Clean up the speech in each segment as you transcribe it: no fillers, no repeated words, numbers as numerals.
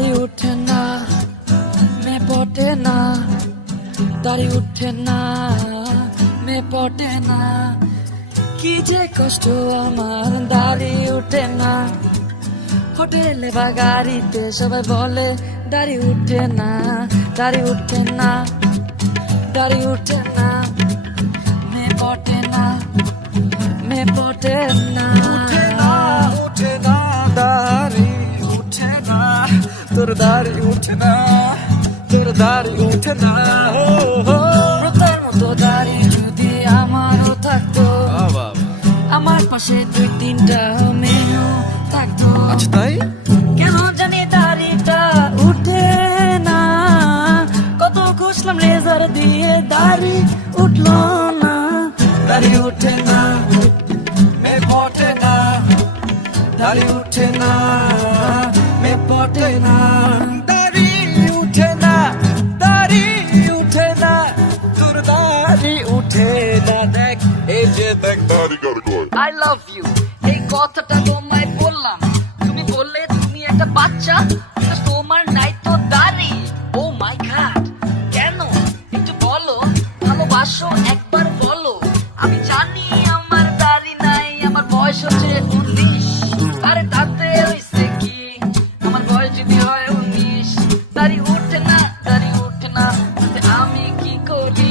দাড়ি উঠে না, মে পটে না, দাড়ি উঠে না, মে পটে না, কি যে কষ্ট আমার দাড়ি উঠে না। হোটেলে বা গাড়িতে সবাই বলে দাড়ি উঠে না, দাড়ি উঠে না, দাড়ি উঠে না, মে পটে না, মে পটে না, উঠে না দাড়ি উঠে না, তোর দাড়ি উঠে না, তোর দাড়ি উঠে না। প্রতার মতো দাড়ি যদি আমারও থাকতো, আমার পাশে দুই তিনটা মেয়েও থাকতো। আচ্ছা তাই? কেন জানি দাড়িটা উঠে না, কত ঘষলাম লেজার দিয়ে দাড়ি উঠলো না, দাড়ি উঠে না, মে পটে না, দাড়ি উঠে না, মে পটে না, দাড়ি উঠে না, দাড়ি উঠে না, তোর দাড়ি উঠে না। দেখ এই যে দেখ দাড়ি কার কয়। আই লাভ ইউ এই কথাটা তোমায় বললাম, তুমি বললে তুমি একটা বাচ্চা, তোমার নাই তো দাড়ি। ও মাই গড, কেন একটু বলো, ভালোবাসো একবার বলো। আমি জানি আমার দাড়ি নাই, আমার বয়স হচ্ছে 19, আরে তাতে হইছে কি, আমার বয়স যদি হয় 19, দাড়ি উঠে না, দাড়ি উঠে না, তাতে আমি কি করি?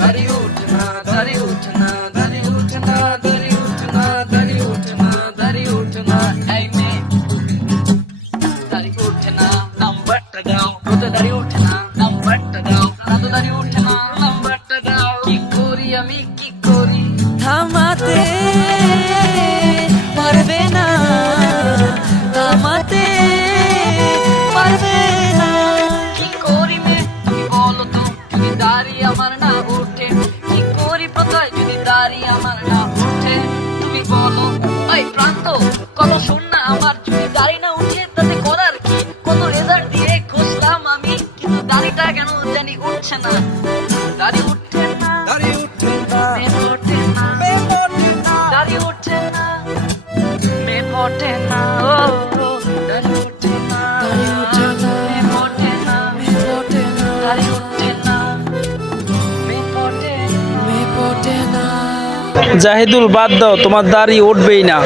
দাড়ি উঠে না, দাড়ি উঠে না, দাড়ি উঠে না, দাড়ি উঠে না, দাড়ি উঠে না, দাড়ি উঠে না, এই মেয়ে দাড়ি উঠে না, নাম্বারটা দাও। তোতে দাড়ি উঠে না, নাম্বারটা দাও। না তো দাড়ি উঠে না, নাম্বারটা দাও। কি করি আমি, কি করি? থামাতে পারবে না, থামাতে পারবে না। কি করি মে তুমি বলো তো, যদি দাড়ি আমার না উঠে? কি করি প্রথমে যদি দাড়ি আমার না উঠে? তুমি বলো। ওই প্রান্ত কল শোন না, আমার যদি দাড়ি না উঠে তাতে করার কি? কত রেজাল্ট দিয়ে খুঁজলাম আমি, কিন্তু দাড়িটা কেন জানি উঠছে না। দাড়ি উঠছে না, দাড়ি উঠে না, মে পটে না, মে পটে না, দাড়ি উঠছে না, মে পটে না, ও দাড়ি উঠছে না, দাড়ি উঠছে না, মে পটে না, মে পটে না, দাড়ি উঠছে না, মে পটে না, মে পটে না। জাহিদুল বাদ দাও, তোমার দাড়ি উঠবেই না।